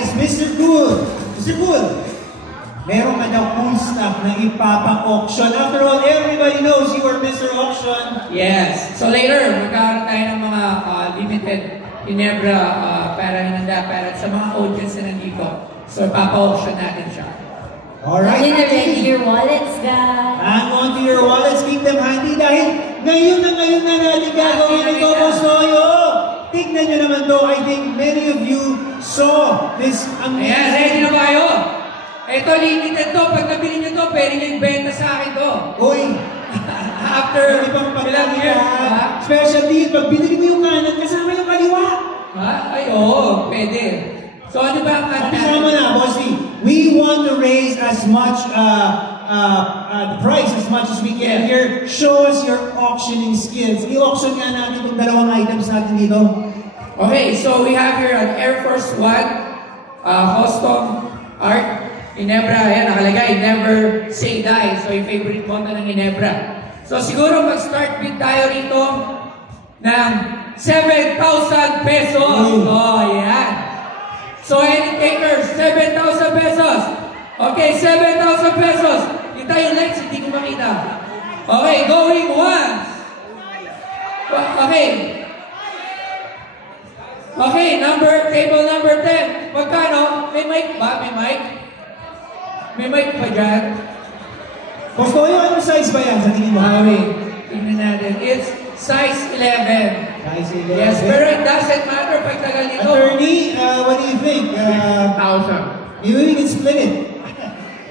Guys, Mr. Cool. Mr. Cool, meron ka daw cool stuff na ipapa-auction. After all, everybody knows you are Mr. Auction. Yes. So later, magkakaroon tayo ng mga limited Ginebra para hinanda para sa mga audience na nandito. So, papa-auction natin siya. Alright. Get ready your wallets, guys. Hang on to your wallets. Keep them handy dahil ngayon na natin gagawin ito, Boss Noyo. Tignan nyo naman to. I think many of you saw this amazing... Ayan, ready na ba kayo? Ito, limited to. Pag nabili nyo to, pwede nyo ibenta sa akin to. Uy! After ilang years, ha? Special deal. Pag binili mo yung kanan, kasama yung kaliwa. Ha? Ay, oo, pwede. So, ano ba ang kanan? Kasama na, Boss D. We want to raise as much the price as much as we can here. Show us your auctioning skills. I-auction nga natin itong dalawang items natin dito. Okay, so we have here an Air Force One custom art. Ginebra, ayan, nakalagay, never say die. So, yung favorite motto ng Ginebra. So, siguro mag-start bid tayo rito ng 7,000 pesos. Oh, yan. So, any takers, 7,000 pesos. Okay, 7,000 pesos. Kita yung lights, hindi ko makita. Okay, going once. Okay. Okay, table number 10. Magkano? May mic ba? May mic? May mic pa dyan? Boss Toyo, anong size ba yan sa tingin mo? Okay, tingnan natin. It's size 11. Size 11. Yes, pero it doesn't matter pag tagal nito. Attorney, what do you think? 1,000. Maybe we can split it.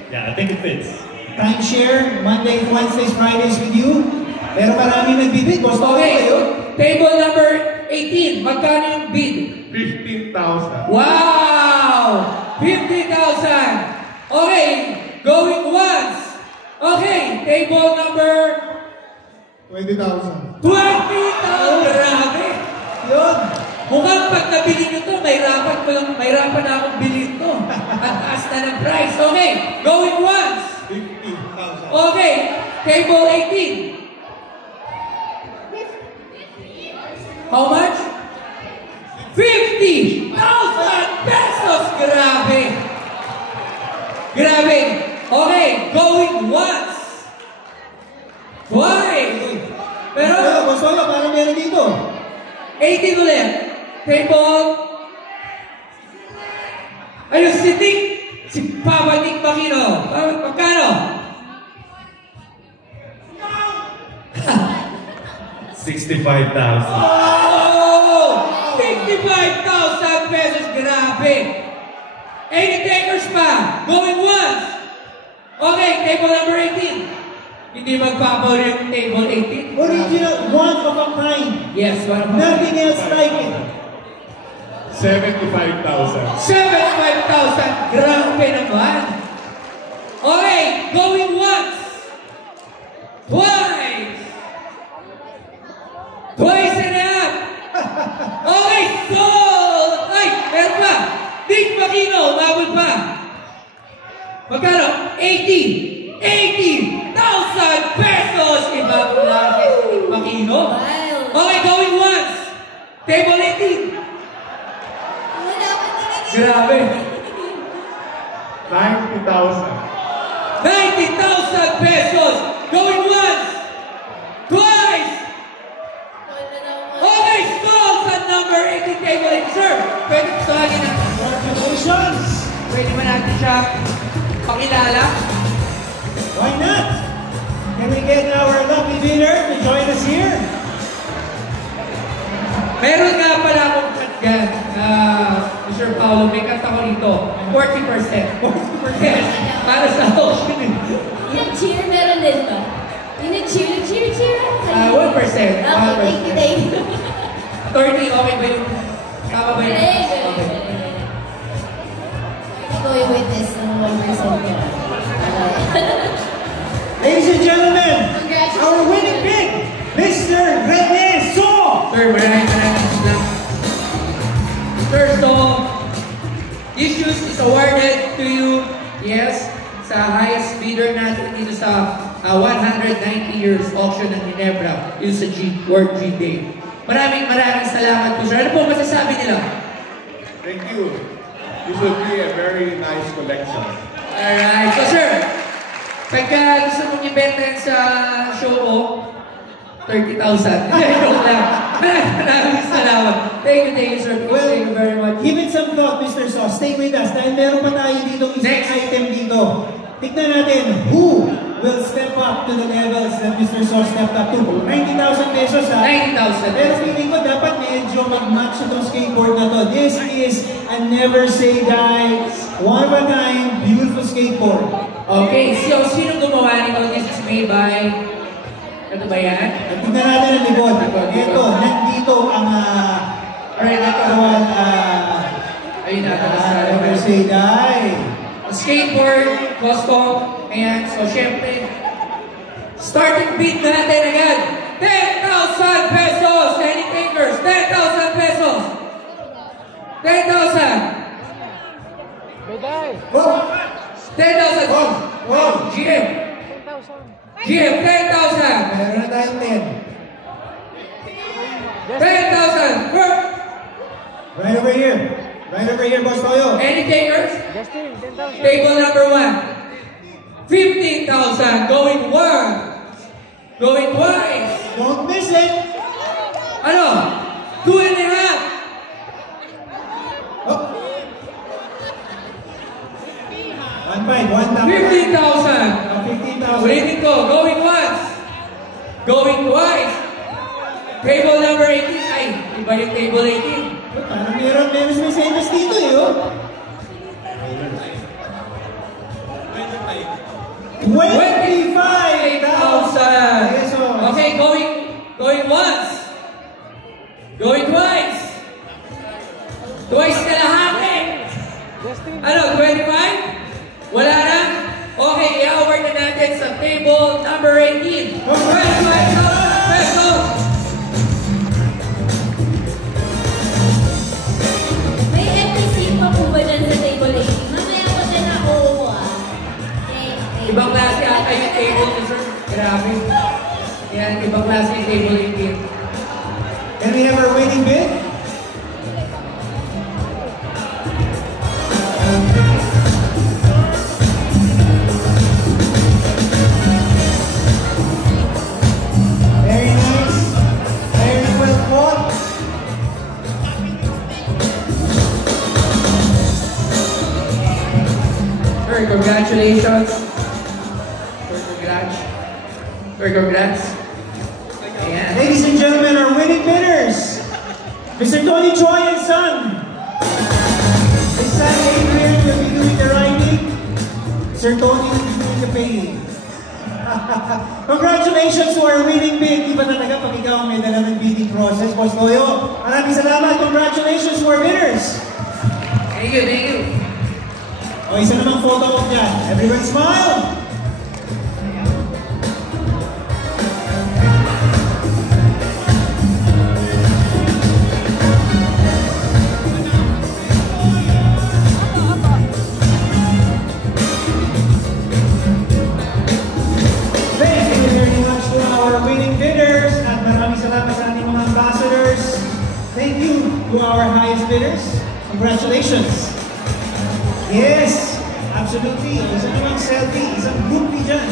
Yeah, I think it fits. Timeshare, Mondays, Wednesdays, Fridays with you. Pero marami nagbibid. Boss Toyo, Okay, kayo? table number 18. Magkano yung bid? 15,000. Wow! 50,000. Okay, going once. Okay, table number 20,000. 20,000. Grabe. Yun. Mukhang pag nabili nyo to, mahirapan na akong bilhin to. At taas na ng price. Okay, going once. 50,000. Okay, table 18. How much? 50,000 pesos! Grabe! Grabe! Okay, going once. Twice. Pero, Boss Toyo, parang meron dito. 18 ulit. Table. Ayun, si Nick. Si Papa Nick Makino. Magkano? 65,000. Oh! 55,000 pesos. Grabe. Any takers pa? Going once. Okay, table number 18. Hindi magpapaw yung table 18. Original, one of a kind. Yes, one of Nothing else like it. 75,000. 75,000. Grabe naman. Okay, going once. Twice. Twice and a half. Okay, sold. Ay, meron pa. Nick Makino, umabot pa. Magkano? 80,000 pesos! Ibang klase si Nick Makino. Okay, going once. Table 18. Grabe. 90,000. 90,000 pesos. Going once. Twice. Okay, sold sa number 18 table 18. Sir, pwede ko tawagin na. Congratulations! Pwede ba natin siya pakilala? Why not? Can we get our lucky winner to join us here? Meron nga pala akong chat dyan, Mr. Paolo, may kanta ko rito, 40%. 40%. Para sa auction. Yung cheer, meron din ba? Yung cheer. 1%. Okay, thank you. 30, okay ba yung... Tama ba yun? Okay. Ito yung witness ng 1% ko. Ladies and gentlemen, Congratulations. our winning bid, Mr. Rene So! Sir, maraming salamat. Sir, so, this shoes is awarded to you, yes, sa highest bidder natin dito sa 190 years auction ng Ginebra, yung sa World G Day. Maraming salamat po, sir. Ano po masasabi nila? Thank you. This will be a very nice collection. Alright, so sir, pagka gusto mong ibenta yan sa show ko, 30,000. Joke lang. Maraming salamat. Thank you, sir. Thank you very much. Give it some thought, Mr. Sauce. Stay with us dahil meron pa tayo dito isang Next. item dito. Tignan natin who will step up to the levels that Mr. Sauce stepped up to. 90,000 pesos ha. 90,000. Pero feeling ko dapat medyo mag-match itong skateboard na to. This is a never say die, one of a kind, beautiful skateboard. Okay, so sino gumawa nito? This is made by... Ano ba yan? Tignan natin ang likod. Ito, nandito ang Alright, ito. Ayun na, never say die. skateboard, custom, ayan. So, syempre, starting bid natin agad. 10,000 pesos! Any takers? 10,000 pesos! 10,000! Oh! 10,000! Oh! Oh! GM! GM, 10,000! Meron na tayong 10. 10,000! Right over here. Right over here, Boss Toyo. Any takers? Table number 1. 15,000. Going once. Going twice. Don't miss it. Ano? 2.5. Oh. 1,500. 15,000. 15,000. Ulitin ko. Going once. Going twice. Table number 18. Ay, iba yung table 18. Parang meron may famous dito eh, oh. 25,000 pesos. Okay, going once. Going twice. Twice na lahati. Ano, 25? Wala na? Okay, i-award na natin sa table number 18. 25,000 pesos. May empty seat pa po ba dyan sa table 18? Mamaya ko dyan na oo ah. Ibang klase ata yung table niyo, sir. Grabe. Yan, ibang klase yung table 18. Can we have our winning bid? Very nice. Very well fought. Sir, congratulations. Congrats. Ayan. Ladies and gentlemen, our winning bidders, Mr. Tony Choi and Son. His son Adrian will be doing the riding. Sir Tony will be doing the paying. Congratulations to our winning bid. Iba talaga pag ikaw ang may dala ng bidding process, Boss Toyo. Maraming salamat. Congratulations to our winners. Thank you. O, isa namang photo op dyan. Everyone smile. Thank you very much to our winning bidders at maraming salamat sa ating mga ambassadors. Thank you to our highest bidders. Congratulations. Yes, absolutely. Isang namang selfie, isang groupie dyan.